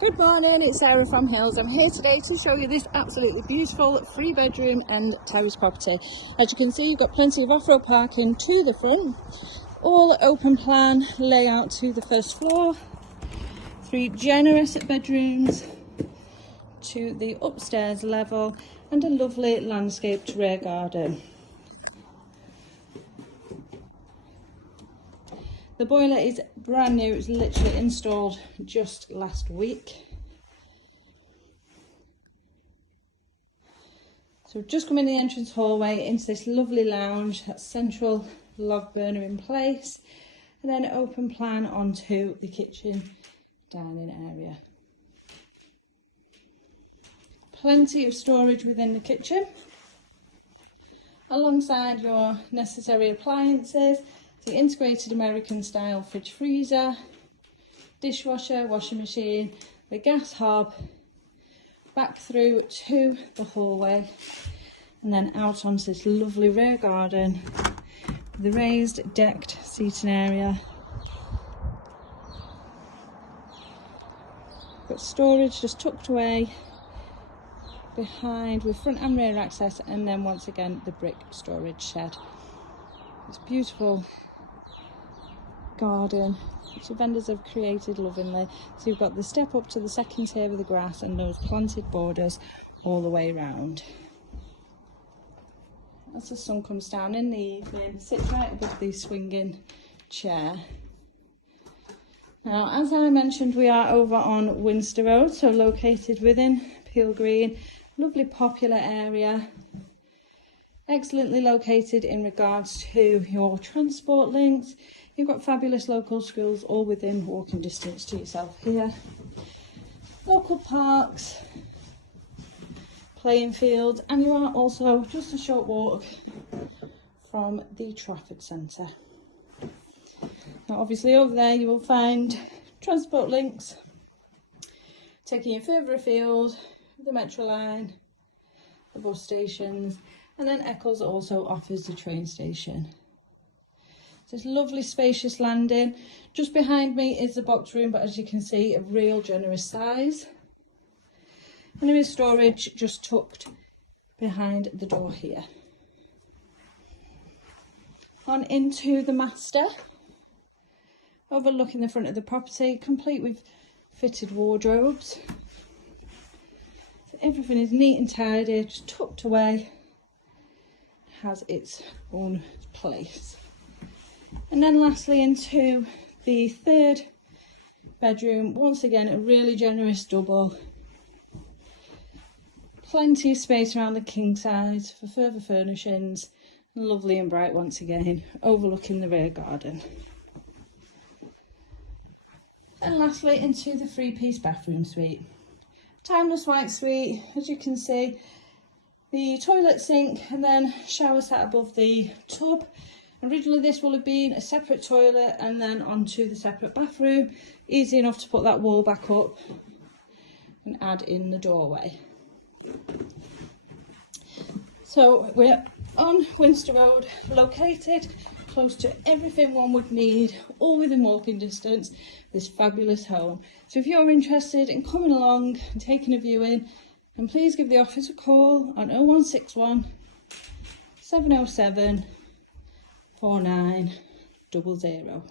Good morning, it's Sarah from Hills. I'm here today to show you this absolutely beautiful 3-bedroom and terrace property. As you can see, you've got plenty of off-road parking to the front, all open plan layout to the first floor, 3 generous bedrooms to the upstairs level, and a lovely landscaped rear garden. The boiler is brand new, it was literally installed just last week. So just come in the entrance hallway into this lovely lounge, that central log burner in place, and then open plan onto the kitchen dining area. Plenty of storage within the kitchen, alongside your necessary appliances. The integrated American style fridge freezer, dishwasher, washing machine, the gas hob, back through to the hallway, and then out onto this lovely rear garden, the raised decked seating area. Got storage just tucked away behind with front and rear access, and then once again the brick storage shed. It's beautiful garden which the vendors have created lovingly. So you've got the step up to the second tier with the grass and those planted borders all the way around. As the sun comes down in the evening, sits right above the swinging chair. Now, as I mentioned, we are over on Winster Road, so located within Peel Green, lovely popular area. Excellently located in regards to your transport links. You've got fabulous local schools all within walking distance to yourself here. Local parks, playing fields, and you are also just a short walk from the Trafford Centre. Now obviously over there you will find transport links taking you further afield, the metro line, the bus stations, and then Eccles also offers the train station. This lovely spacious landing. Just behind me is the box room, but as you can see, a real generous size. And there is storage just tucked behind the door here. On into the master, overlooking the front of the property, complete with fitted wardrobes. So everything is neat and tidy, just tucked away, has its own place. And then lastly into the 3rd bedroom, once again a really generous double. Plenty of space around the king size for further furnishings. Lovely and bright once again, overlooking the rear garden. And lastly into the 3-piece bathroom suite. Timeless white suite, as you can see, the toilet sink and then shower sat above the tub. Originally this will have been a separate toilet and then onto the separate bathroom. Easy enough to put that wall back up and add in the doorway. So we're on Winster Road, located close to everything one would need, all within walking distance, this fabulous home. So if you're interested in coming along and taking a viewing, then please give the office a call on 0161 707 4900.